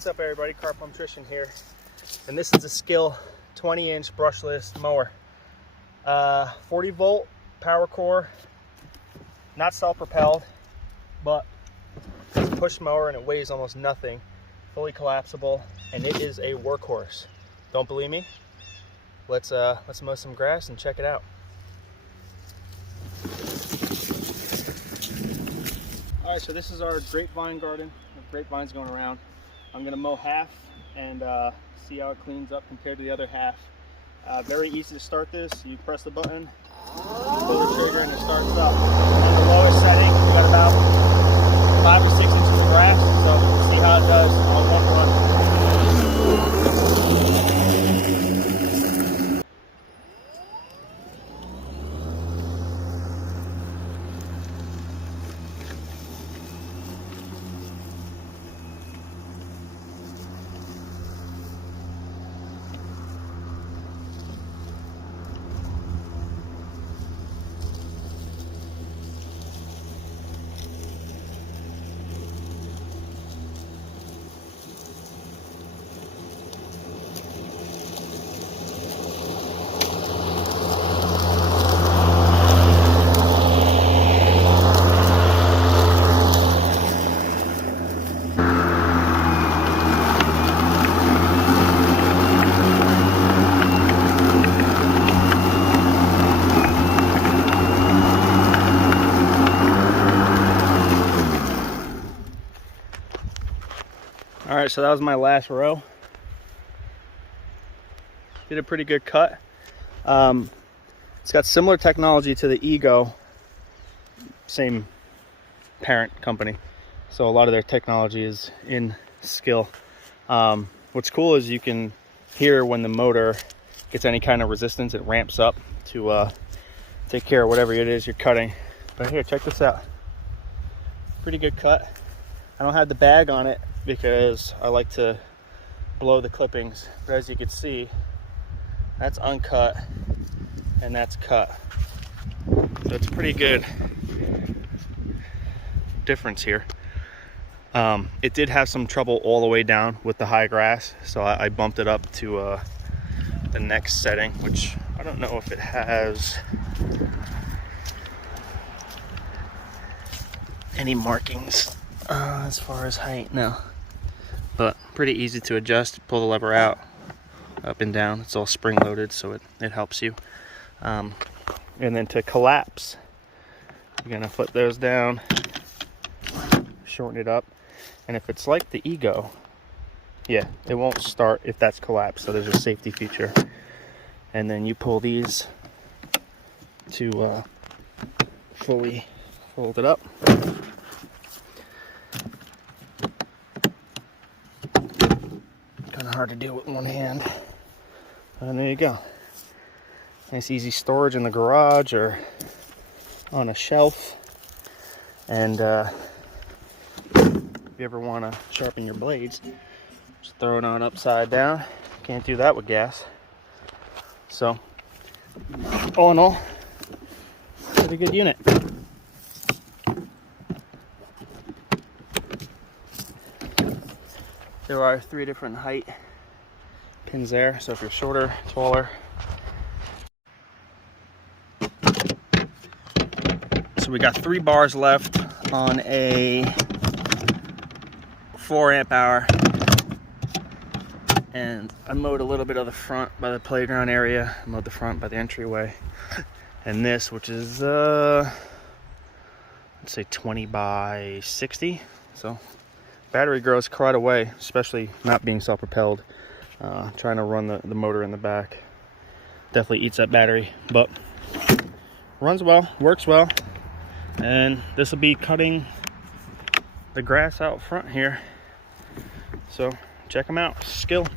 What's up everybody, CarPlumbTrician here, and this is a SKIL 20-inch brushless mower. 40 volt power core, not self-propelled, but it's a push mower and it weighs almost nothing, fully collapsible, and it is a workhorse. Don't believe me? Let's mow some grass and check it out. All right, so this is our grapevine garden. The grapevines going around. I'm gonna mow half and see how it cleans up compared to the other half. Very easy to start this. You press the button, pull the trigger, and it starts up. On the lowest setting, we got about 5 or 6 inches of grass, so we'll see how it does on one run. All right, so that was my last row. Did a pretty good cut. It's got similar technology to the Ego, same parent company. So a lot of their technology is in SKIL. What's cool is you can hear when the motor gets any kind of resistance, it ramps up to take care of whatever it is you're cutting. But here, check this out. Pretty good cut. I don't have the bag on it because I like to blow the clippings, but as you can see, that's uncut and that's cut, so it's pretty good difference here. It did have some trouble all the way down with the high grass, so I bumped it up to the next setting, which I don't know if it has any markings as far as height. No, but pretty easy to adjust. Pull the lever out, up and down. It's all spring loaded, so it helps you. And then to collapse, you're gonna flip those down, shorten it up, and if it's like the Ego, yeah, it won't start if that's collapsed, so there's a safety feature. And then you pull these to fully fold it up. Kind of hard to do with one hand. And there you go. Nice easy storage in the garage or on a shelf. And if you ever want to sharpen your blades, just throw it on upside down. Can't do that with gas. So all in all, pretty good unit. There are 3 different height pins there, so if you're shorter, taller. So we got 3 bars left on a 4 amp hour, and I mowed a little bit of the front by the playground area. I mowed the front by the entryway, and this, which is let's say 20 by 60. So battery grows quite away, especially not being self-propelled. Trying to run the motor in the back definitely eats that battery, but runs well, works well. And this will be cutting the grass out front here, so check them out. SKIL.